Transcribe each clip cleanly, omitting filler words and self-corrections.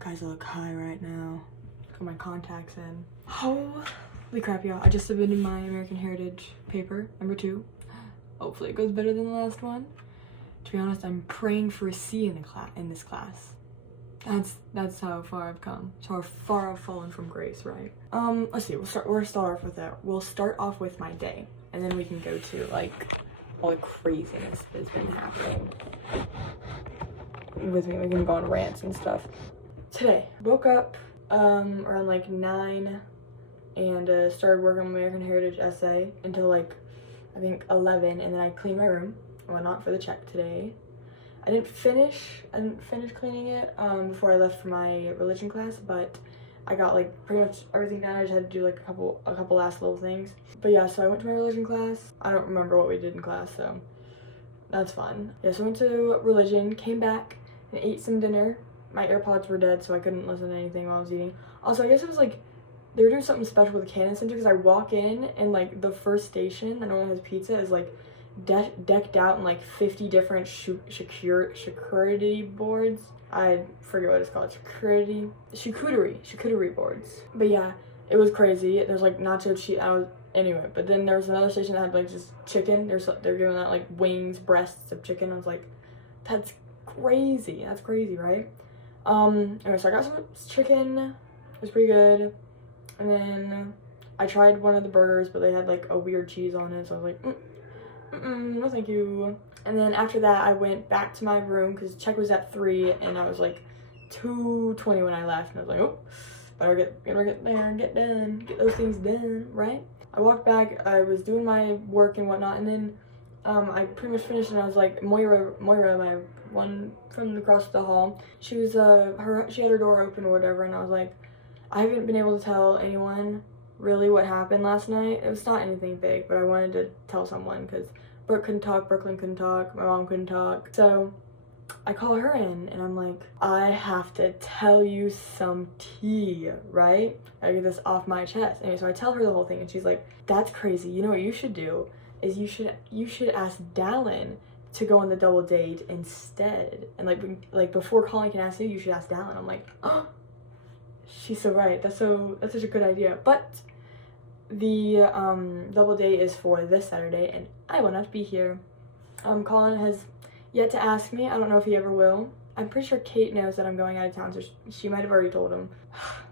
Guys, I look high right now. Got my contacts in. Holy crap, y'all. I just submitted my American Heritage paper, number 2. Hopefully it goes better than the last one. To be honest, I'm praying for a C in this class. That's how far I've come. So how far I've fallen from grace, right? Let's see, we'll start off with that. We'll start off with my day, and then we can go to like all the craziness that's been happening with me. We can go on rants and stuff. Today, woke up around like 9 and started working on American Heritage essay until like I think 11, and then I cleaned my room and whatnot for the check today. I didn't finish cleaning it before I left for my religion class, but I got like pretty much everything done. I just had to do like a couple last little things. But yeah, so I went to my religion class. I don't remember what we did in class, so that's fun. Yeah, so I went to religion, came back and ate some dinner. My AirPods were dead, so I couldn't listen to anything while I was eating. Also, I guess it was like they were doing something special with the Cannon Center because I walk in and like the first station that normally has pizza is like decked out in like 50 different charcuterie boards. I forget what it's called. Charcuterie boards. But yeah, it was crazy. There's like nacho cheese. Anyway, but then there was another station that had like just chicken. They're giving out like wings, breasts of chicken. I was like, that's crazy. That's crazy, right? Anyway, so I got some chicken. It was pretty good. And then I tried one of the burgers, but they had like a weird cheese on it. So I was like, no thank you. And then after that I went back to my room because check was at 3 and I was like 2:20 when I left, and I was like, oh, better get there and get those things done, right? I walked back, I was doing my work and whatnot, and then I pretty much finished, and I was like, Moira, my one from across the hall, she was she had her door open or whatever, and I was like, I haven't been able to tell anyone really what happened last night. It was not anything big, but I wanted to tell someone because Brooke couldn't talk, Brooklyn couldn't talk, my mom couldn't talk. So I call her in and I'm like, I have to tell you some tea, right? I get this off my chest. Anyway, so I tell her the whole thing and she's like, that's crazy. You know what you should do is you should ask Dallin to go on the double date instead. And like before Colin can ask you should ask Dallin. I'm like, oh, she's so right. That's such a good idea. But the double date is for this Saturday and I will not be here. Colin has yet to ask me. I don't know if he ever will. I'm pretty sure Kate knows that I'm going out of town, so she might have already told him.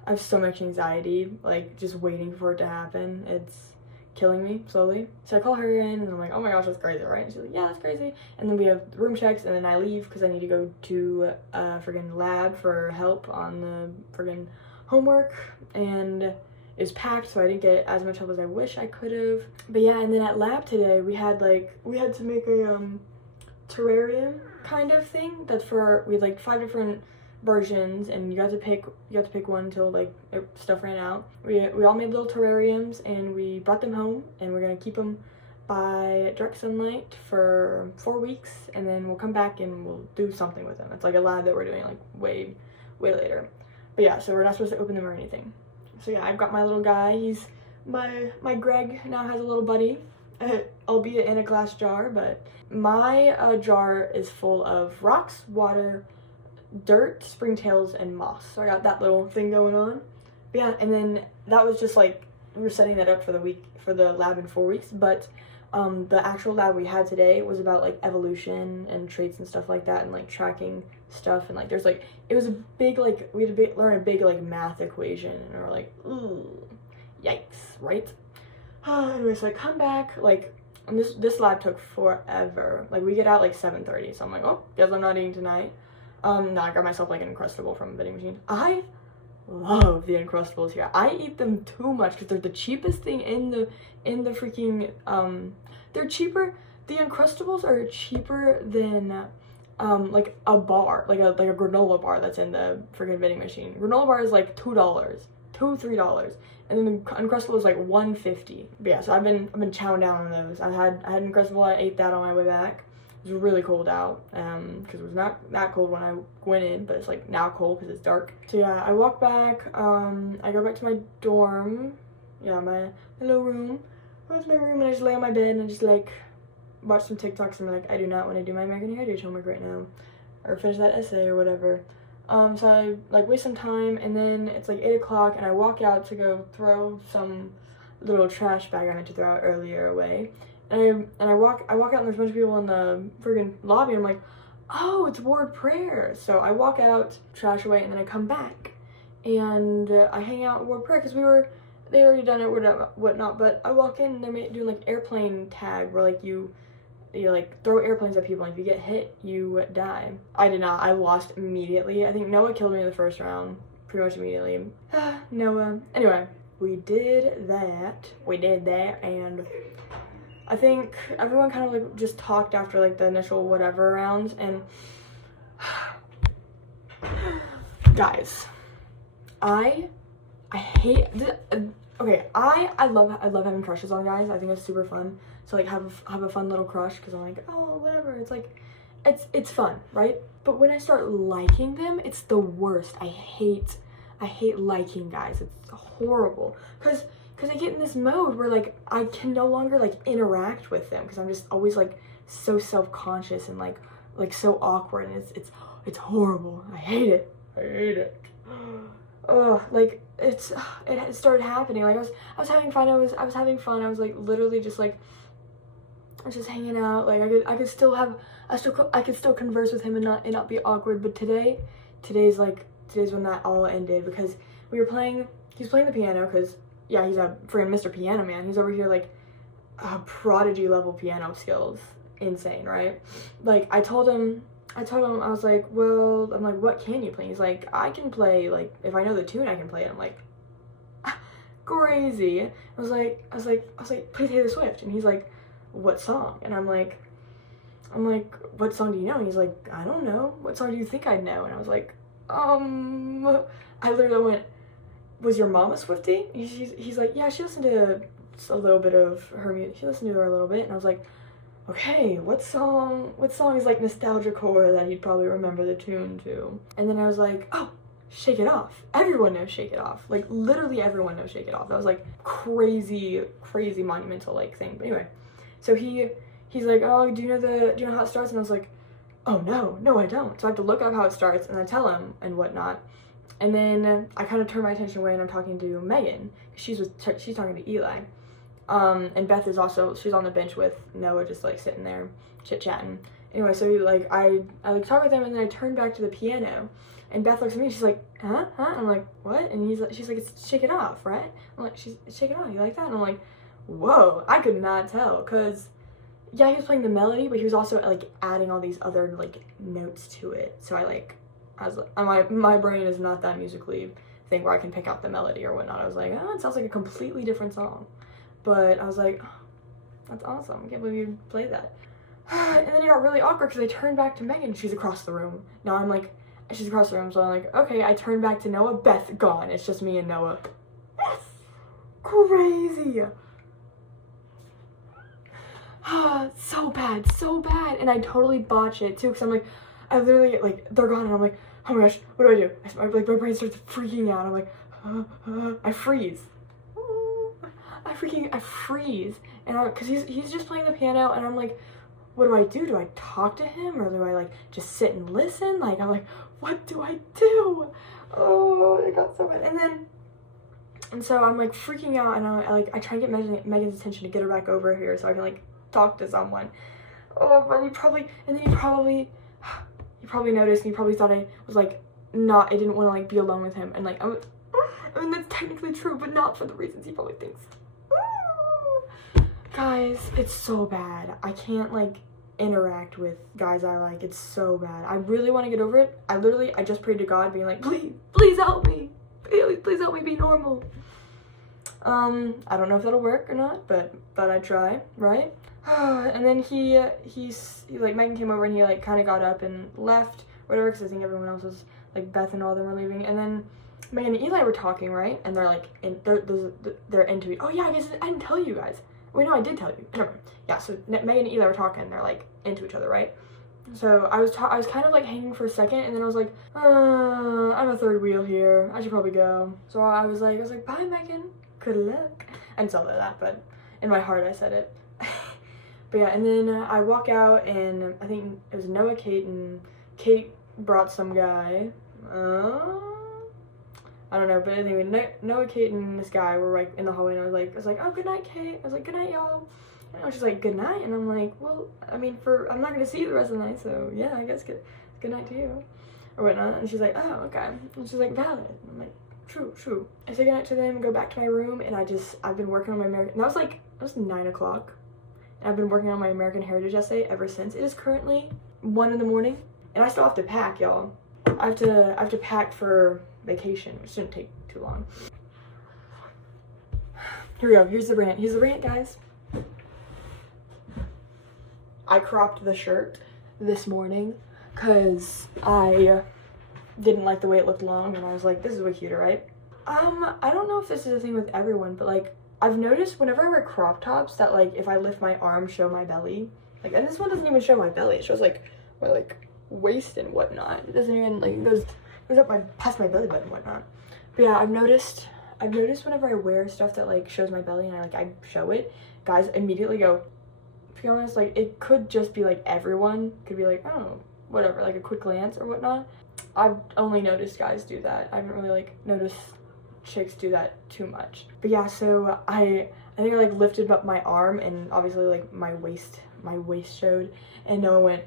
I have so much anxiety, like just waiting for it to happen. It's killing me slowly. So I call her in and I'm like, oh my gosh, that's crazy, right? And she's like, yeah, that's crazy. And then we have room checks and then I leave because I need to go to friggin' lab for help on the friggin' homework, and it's packed, so I didn't get as much help as I wish I could have. But yeah, and then at lab today we had to make a terrarium kind of thing. That's we had like 5 different versions, and you got to pick one until like stuff ran out. We all made little terrariums and we brought them home, and we're gonna keep them by direct sunlight for 4 weeks, and then we'll come back and we'll do something with them. It's like a lab that we're doing like way later. But yeah, so we're not supposed to open them or anything. So yeah, I've got my little guy. He's my Greg now has a little buddy, albeit in a glass jar, but my jar is full of rocks, water, dirt, springtails, and moss. So I got that little thing going on. But yeah, and then that was just like, we were setting that up for the lab in 4 weeks, but the actual lab we had today was about like evolution and traits and stuff like that, and like tracking stuff, and like there's like, it was a big like, we had to learn a big like math equation, and we're like, ooh, yikes, right? Anyway, so I come back, like, and this lab took forever. Like, we get out like 7:30, so I'm like, oh, guess I'm not eating tonight. No, I got myself like an Uncrustable from a vending machine. I love the Uncrustables here. I eat them too much because they're the cheapest thing in the freaking, they're cheaper. The Uncrustables are cheaper than like a bar, like a granola bar that's in the freaking vending machine. Granola bar is like $2, and then the Uncrustable is like $1.50. But yeah, so I've been chowing down on those. I had Uncrustable. I ate that on my way back. It was really cold out, because it was not that cold when I went in, but it's like now cold because it's dark. So yeah, I walk back, I go back to my dorm, yeah, my little room. I go to my room and I just lay on my bed and I just like watch some TikToks, and I'm like, I do not want to do my American Heritage homework right now, or finish that essay or whatever. So I like waste some time, and then it's like 8 o'clock, and I walk out to go throw some little trash bag I meant to throw out earlier away. And I walk out, and there's a bunch of people in the friggin' lobby, and I'm like, oh, it's Ward Prayer. So I walk out, trash away, and then I come back, and I hang out at Ward Prayer because they already done it, whatnot. But I walk in, and they're doing like airplane tag, where like you like throw airplanes at people, and if you get hit, you die. I did not. I lost immediately. I think Noah killed me in the first round, pretty much immediately. Noah. Anyway, we did that, and I think everyone kind of like just talked after like the initial whatever rounds, and guys, I hate okay, I love having crushes on guys. I think it's super fun. So like have a fun little crush, because I'm like, oh, whatever. It's like it's fun, right? But when I start liking them, it's the worst. I hate liking guys. It's horrible. Cause I get in this mode where like I can no longer like interact with them, because I'm just always like so self-conscious and like so awkward, and it's horrible. I hate it. Ugh, like it started happening. Like I was having fun. I was having fun. I was like literally just like I was just hanging out. Like I could still converse with him and not be awkward. But today's when that all ended, because he was playing the piano, because yeah, he's a friggin' Mr. Piano Man. He's over here like prodigy level piano skills, insane, right? Like I told him, I was like, well, I'm like, what can you play? He's like, I can play, like, if I know the tune, I can play it. I'm like, crazy. I was like, play Taylor Swift. And he's like, what song? And I'm like, what song do you know? And he's like, I don't know. What song do you think I'd know? And I was like, I literally went, was your mom a Swiftie? He's like, yeah, she listened to a little bit of her music. She listened to her a little bit. And I was like, okay, what song is like nostalgia core that he'd probably remember the tune to? And then I was like, oh, Shake It Off. Everyone knows Shake It Off. Like literally everyone knows Shake It Off. That was like crazy monumental like thing. But anyway, so he's like, oh, do you know how it starts? And I was like, oh no, I don't. So I have to look up how it starts, and I tell him and whatnot. And then I kind of turn my attention away, and I'm talking to Megan. She's talking to Eli. And Beth is also, she's on the bench with Noah, just like sitting there chit-chatting. Anyway, so like I like talk with him, and then I turn back to the piano, and Beth looks at me, and she's like, huh? I'm like, what? And she's like, it's Shake It Off, right? I'm like, it's Shake It Off, you like that? And I'm like, whoa, I could not tell, because yeah, he was playing the melody, but he was also like adding all these other like notes to it. So I was like, my brain is not that musically thing where I can pick out the melody or whatnot. I was like, oh, it sounds like a completely different song. But I was like, oh, that's awesome. I can't believe you played that. And then it got really awkward, because I turned back to Megan. She's across the room. Now I'm like, she's across the room. So I'm like, okay, I turned back to Noah. Beth gone. It's just me and Noah. Crazy. So bad. And I totally botch it too, because I'm like, I literally, like, they're gone, and I'm like, oh my gosh, what do I do? My brain starts freaking out. I'm like, I freeze. I freeze, and because he's just playing the piano, and I'm like, what do I do? Do I talk to him, or do I like just sit and listen? Like I'm like, what do I do? Oh, it got so bad. And so I'm like freaking out, and I try to get Megan's attention to get her back over here so I can like talk to someone. Oh, but he probably noticed, and he probably thought I was like I didn't want to like be alone with him, and like I mean that's technically true, but not for the reasons he probably thinks. Guys, it's so bad. I can't like interact with guys I like. It's so bad. I really want to get over it. I just prayed to God, being like, please help me. Please help me be normal. I don't know if that'll work or not, but thought I'd try, right? And then he like Megan came over, and he like kind of got up and left, whatever, because I think everyone else was like Beth and all of them were leaving. And then Megan and Eli were talking, right? And they're like they're into it. Oh yeah, I guess I didn't tell you guys. Wait, no, I did tell you. Anyway, yeah, so Megan and Eli were talking, they're like into each other, right? So I was kind of like hanging for a second, and then I was like, I'm a third wheel here. I should probably go. So I was like, bye, Megan. Good luck. I didn't tell her that, but in my heart I said it. But yeah, and then I walk out, and I think it was Noah, Kate, and Kate brought some guy. I don't know, but anyway, Noah, Kate, and this guy were like in the hallway, and I was like, oh, good night, Kate. I was like, good night, y'all. And she's like, good night, and I'm like, well, I mean, I'm not gonna see you the rest of the night, so yeah, I guess good night to you, or whatnot. And she's like, oh, okay. And she's like, valid. And I'm like, true. I say goodnight to them, go back to my room, and I've been working on my American. That was 9 o'clock, and I've been working on my American Heritage essay ever since. It is currently 1 in the morning, and I still have to pack, y'all. I have to pack for vacation, which shouldn't take too long. Here we go. Here's the rant, guys. I cropped the shirt this morning because I didn't like the way it looked long, and I was like, this is way cuter, right? I don't know if this is a thing with everyone, but like, I've noticed whenever I wear crop tops that like, if I lift my arm, show my belly. Like, and this one doesn't even show my belly. It shows like my like waist and whatnot. It doesn't even like, it goes up past my belly button and whatnot. But yeah, I've noticed whenever I wear stuff that like shows my belly and I show it, guys immediately go, to be honest, like it could just be like everyone could be like, oh, whatever, like a quick glance or whatnot. I've only noticed guys do that. I haven't really like noticed chicks do that too much. But yeah, so I think I like lifted up my arm, and obviously like my waist showed, and Noah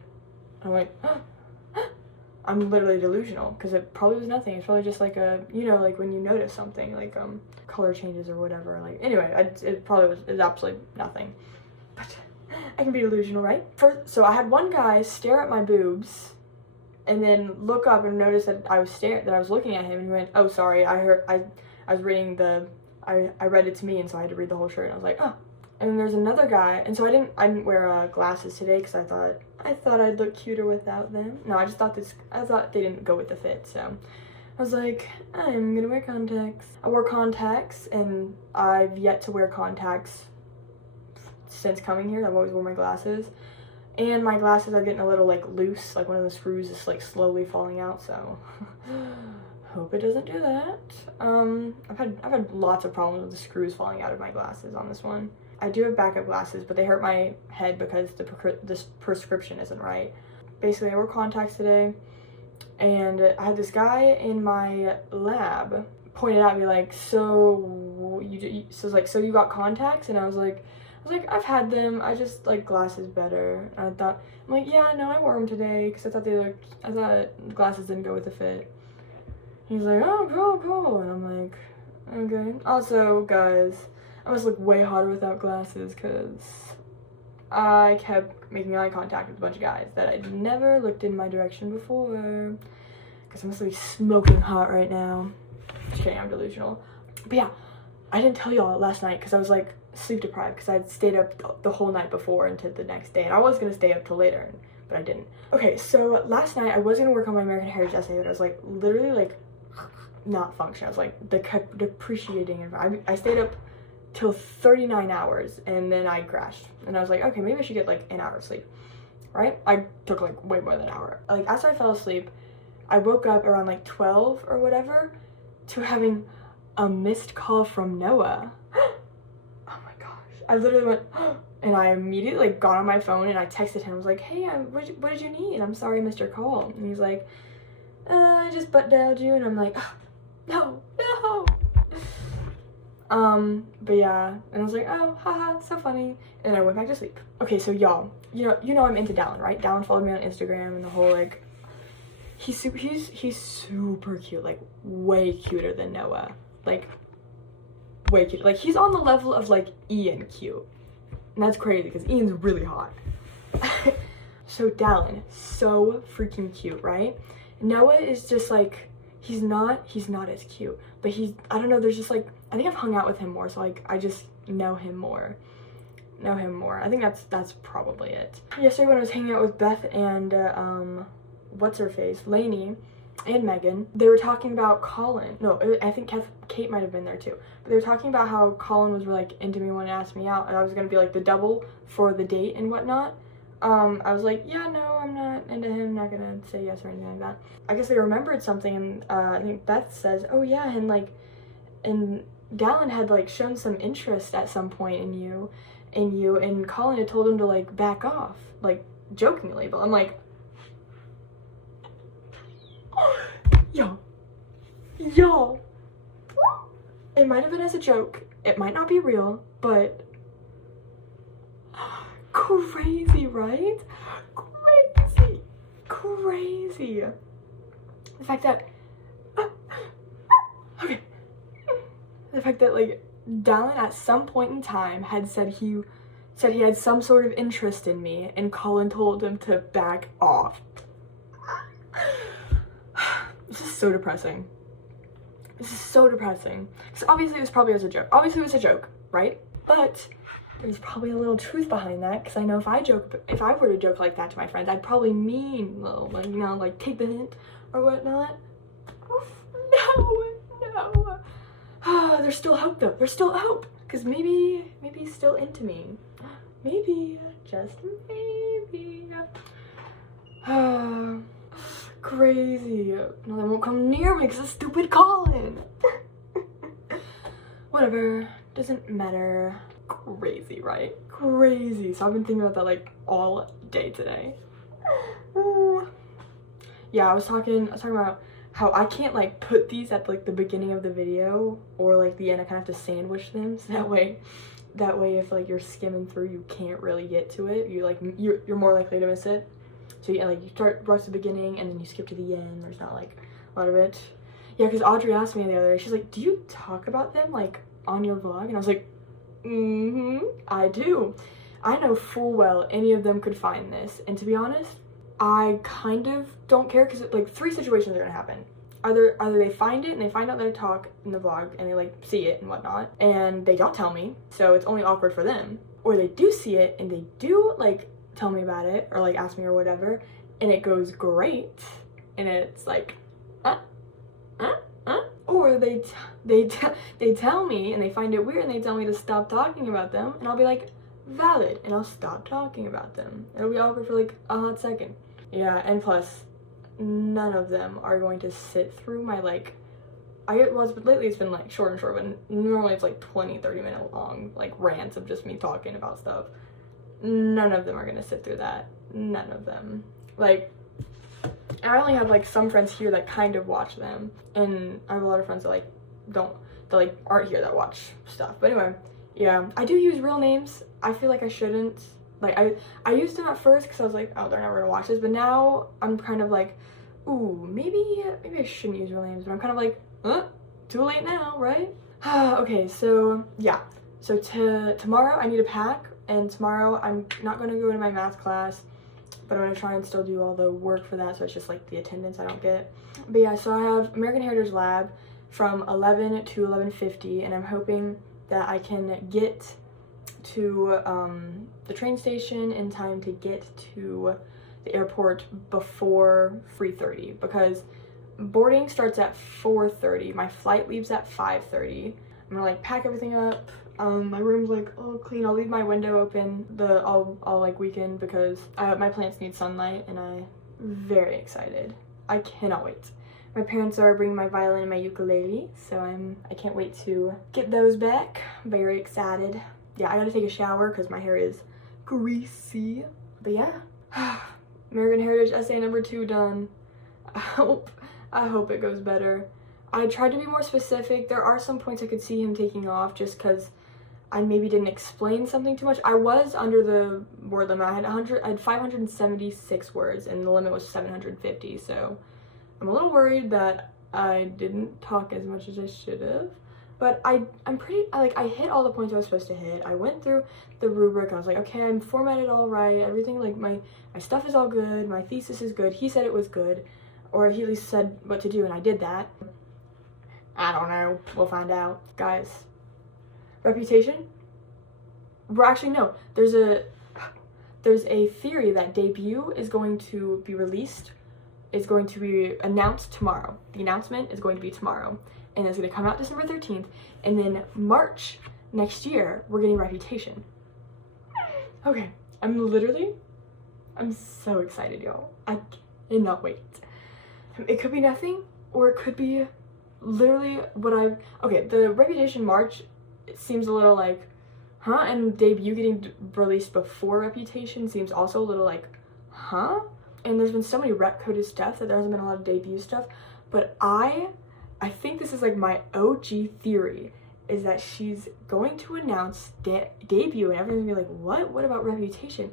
went, I'm literally delusional, because it probably was nothing. It's probably just like a, you know, like when you notice something, like color changes or whatever. Like, anyway, it was absolutely nothing. But I can be delusional, right? So I had one guy stare at my boobs, and then look up and notice that I was looking at him, and he went, oh, sorry, I was reading I read it to me, and so I had to read the whole shirt, and I was like, oh. And then there's another guy, and so I didn't wear glasses today, because I thought I'd look cuter without them. No, I thought they didn't go with the fit, so I was like, I'm gonna wear contacts. I wore contacts, and I've yet to wear contacts since coming here. I've always worn my glasses, and my glasses are getting a little like loose, like one of the screws is like slowly falling out, so hope it doesn't do that. I've had lots of problems with the screws falling out of my glasses on this one. I do have backup glasses, but they hurt my head because this prescription isn't right. Basically, I wore contacts today, and I had this guy in my lab pointed out at me like, so you got contacts? And I was like, I've had them, I just like glasses better. And I'm like, yeah, no, I wore them today because I thought glasses didn't go with the fit. He's like, oh, cool. And I'm like, okay. Also, guys, I must look way hotter without glasses because I kept making eye contact with a bunch of guys that I'd never looked in my direction before. Because I must be smoking hot right now. Just kidding, I'm delusional. But yeah, I didn't tell y'all last night because I was like sleep deprived because I'd stayed up the whole night before into the next day. And I was going to stay up till later, but I didn't. Okay, so last night I was going to work on my American Heritage essay, but I was like literally like not functioning. I was like depreciating, and I stayed up till 39 hours, and then I crashed, and I was like, okay, maybe I should get like an hour of sleep, right? I took like way more than an hour. Like after I fell asleep, I woke up around like 12 or whatever to having a missed call from Noah. Oh my gosh, I literally went and I immediately like got on my phone and I texted him. I was like, hey, what did you need? I'm sorry I missed your call. And he's like, I just butt dialed you. And I'm like, oh, no. But yeah, and I was like, oh, haha, so funny. And I went back to sleep. Okay, so y'all, you know I'm into Dallin, right? Dallin followed me on Instagram, and the whole like, he's super cute, like way cuter than Noah, like way cute. Like he's on the level of like Ian cute, and that's crazy because Ian's really hot. So Dallin, so freaking cute, right? Noah is just like, he's not as cute, but I don't know, there's just like, I think I've hung out with him more, so like I just know him more. I think that's probably it. Yesterday when I was hanging out with Beth and what's her face, Lainey, and Megan, they were talking about Colin. No, I think Kate might have been there too. But they were talking about how Colin was like into me when he asked me out, and I was gonna be like the double for the date and whatnot. I was like, yeah, no, I'm not into him, not gonna say yes or anything like that. I guess they remembered something, and I think Beth says, oh yeah, and Dallin had like shown some interest at some point in you, and Colin had told him to like back off, like jokingly, but I'm like, yo, Y'all, it might have been as a joke. It might not be real, but crazy, right? Crazy. Crazy. The fact that okay. The fact that like Dallin at some point in time had said he had some sort of interest in me, and Colin told him to back off. This is so depressing. This is so depressing. Because obviously it was probably as a joke. Obviously it was a joke, right? But there's probably a little truth behind that, because I know if I were to joke like that to my friends, I'd probably mean, like, you know, like take the hint or whatnot. No. There's still hope though. There's still hope. Because maybe he's still into me. Maybe. Just maybe. Crazy. No, they won't come near me because of stupid Colin. Whatever. Doesn't matter. Crazy, right? Crazy. So I've been thinking about that like all day today. Yeah, I was talking about how I can't like put these at like the beginning of the video or like the end. I kind of have to sandwich them, so that way if like you're skimming through, you can't really get to it. You're more likely to miss it. So yeah, like you start rush the beginning and then you skip to the end. There's not like a lot of it. Yeah, because Audrey asked me the other day, she's like, do you talk about them like on your vlog? And I was like, I do. I know full well any of them could find this, and to be honest, I kind of don't care, because like 3 situations are gonna happen. Either they find it and they find out that I talk in the vlog and they like see it and whatnot, and they don't tell me, so it's only awkward for them, or they do see it and they do like tell me about it or like ask me or whatever, and it goes great, and it's like or they tell me and they find it weird and they tell me to stop talking about them, and I'll be like, valid, and I'll stop talking about them. It'll be awkward for like a hot second. Yeah, and plus none of them are going to sit through my like lately it's been like short and short, but normally it's like 20-30 minute long like rants of just me talking about stuff. None of them are gonna sit through that. None of them. Like, I only have like some friends here that kind of watch them, and I have a lot of friends that like aren't here that watch stuff. But anyway, yeah, I do use real names. I feel like I shouldn't. Like I used them at first because I was like, oh, they're never gonna watch this, but now I'm kind of like, ooh, maybe I shouldn't use real names, but I'm kind of like, too late now, right? Okay, so yeah, so tomorrow I need to pack, and tomorrow I'm not gonna go to my math class, but I'm gonna try and still do all the work for that, so it's just like the attendance I don't get. But yeah, so I have American Heritage Lab from 11 to 11:50, and I'm hoping that I can get to the train station in time to get to the airport before 3:30, because boarding starts at 4:30. My flight leaves at 5:30. I'm gonna like pack everything up. My room's like all clean. I'll leave my window open all like weekend, because my plants need sunlight, and I'm very excited. I cannot wait. My parents are bringing my violin and my ukulele, so I can't wait to get those back. Very excited. Yeah, I gotta take a shower because my hair is greasy. But yeah, American Heritage essay number 2 done. I hope it goes better. I tried to be more specific. There are some points I could see him taking off just because I maybe didn't explain something too much. I was under the word limit. I had 576 words, and the limit was 750, so I'm a little worried that I didn't talk as much as I should have. But I hit all the points I was supposed to hit. I went through the rubric. I was like, okay, I'm formatted all right. Everything, like my stuff is all good. My thesis is good. He said it was good, or he at least said what to do, and I did that. I don't know. We'll find out. Guys, reputation? Well, actually, no. There's a theory that debut is going to be released. Is going to be announced tomorrow. The announcement is going to be tomorrow. And it's going to come out December 13th, and then March next year, we're getting Reputation. Okay, I'm so excited, y'all. I cannot wait. It could be nothing, or it could be literally okay, the Reputation March, it seems a little like, huh? And debut getting released before Reputation seems also a little like, huh? And there's been so many rep coded stuff that there hasn't been a lot of debut stuff, but I I think this is like my OG theory, is that she's going to announce debut and everyone's gonna be like, what about Reputation?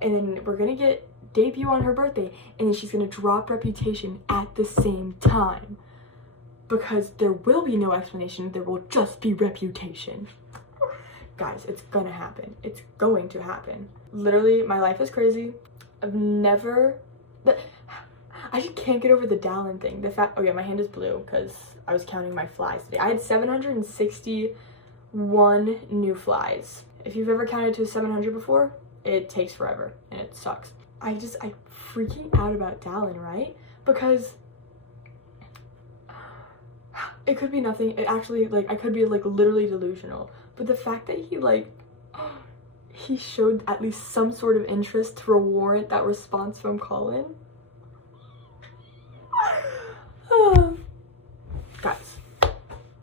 And then we're gonna get debut on her birthday, and then she's gonna drop Reputation at the same time, because there will be no explanation, there will just be Reputation. Guys, it's gonna happen. It's going to happen. Literally, my life is crazy. I just can't get over the Dallin thing. The fact, okay, my hand is blue because I was counting my flies today. I had 761 new flies. If you've ever counted to 700 before, it takes forever and it sucks. I'm freaking out about Dallin, right? Because it could be nothing. It actually, like, I could be, like, literally delusional. But the fact that he showed at least some sort of interest to warrant that response from Colin. Guys,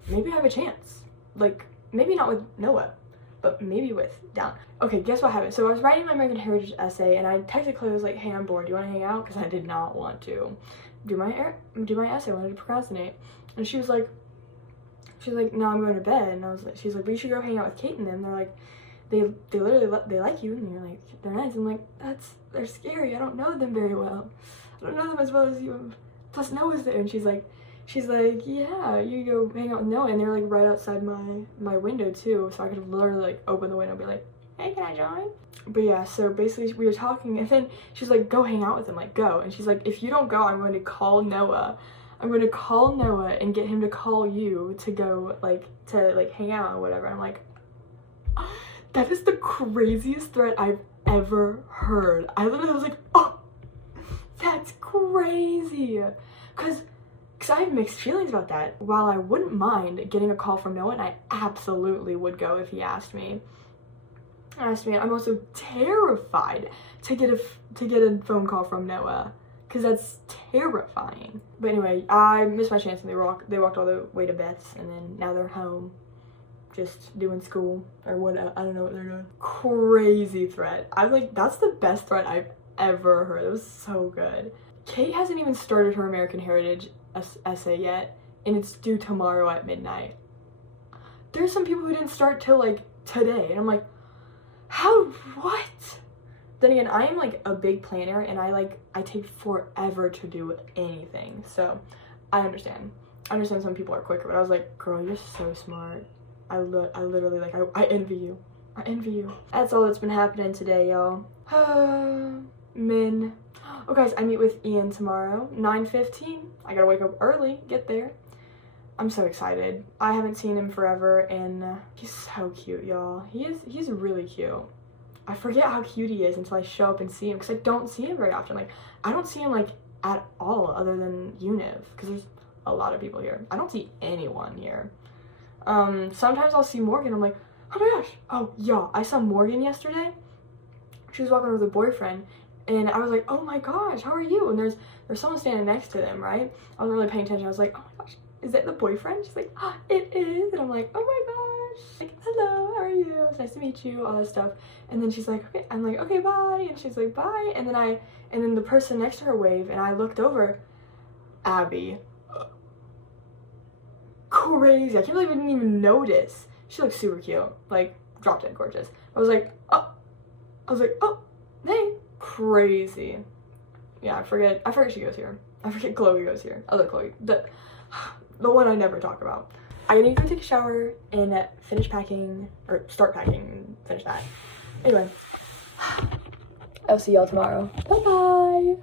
maybe I have a chance. Like, maybe not with Noah, but maybe with Dallin. Okay, guess what happened? So I was writing my American Heritage essay, and I texted Chloe, I was like, hey, I'm bored, do you want to hang out? Because I did not want to do my essay, I wanted to procrastinate. And she was like, no, I'm going to bed. And she's like, but you should go hang out with Kate and them. They're like, they literally, they like you. And you're like, they're nice. I'm like, they're scary. I don't know them very well. I don't know them as well as you. Plus Noah's there. And she's like, yeah, you go hang out with Noah. And they're like right outside my window too. So I could literally like open the window and be like, hey, can I join? But yeah, so basically we were talking, and then she's like, go hang out with him, like, go. And she's like, if you don't go, I'm going to call Noah. I'm going to call Noah and get him to call you to go, to hang out or whatever. I'm like, that is the craziest threat I've ever heard. I literally was like, oh, that's crazy. Because I have mixed feelings about that. While I wouldn't mind getting a call from Noah, and I absolutely would go if he asked me. I'm also terrified to get a phone call from Noah, because that's terrifying. But anyway, I missed my chance, and they walked all the way to Beth's, and then now they're home, just doing school or what. I don't know what they're doing. Crazy threat. That's the best threat I've ever heard. It was so good. Kate hasn't even started her American Heritage essay yet, and it's due tomorrow at midnight. There's some people who didn't start till like today, and I'm like, what? Then again, I am like a big planner, and I take forever to do anything, so I understand some people are quicker, but I was like, girl, you're so smart. I literally, like, I envy you. I envy you. That's all that's been happening today, y'all. Men. Oh guys, I meet with Ian tomorrow, 9:15. I gotta wake up early, get there. I'm so excited. I haven't seen him forever, and he's so cute, y'all. He's really cute. I forget how cute he is until I show up and see him, because I don't see him very often. Like, I don't see him, like, at all other than Univ, because there's a lot of people here. I don't see anyone here. Sometimes I'll see Morgan. I'm like, oh my gosh. Oh, yeah, I saw Morgan yesterday. She was walking with a boyfriend, and I was like, oh my gosh, how are you? And there's someone standing next to them, right? I wasn't really paying attention. I was like, oh my gosh, is that the boyfriend? She's like, oh, it is. And I'm like, oh my gosh, like, hello, how are you? It's nice to meet you, all that stuff. And then she's like, okay. I'm like, okay, bye. And she's like, bye. And then the person next to her waved, and I looked over. Abby. Crazy. I can't believe I didn't even notice. She looks super cute, like, drop dead gorgeous. I was like, oh, hey. Crazy. Yeah, I forget she goes here. I forget Chloe goes here. Other Chloe. The one I never talk about. I need to go take a shower and finish packing, or start packing and finish that. Anyway, I'll see y'all tomorrow. Bye-bye.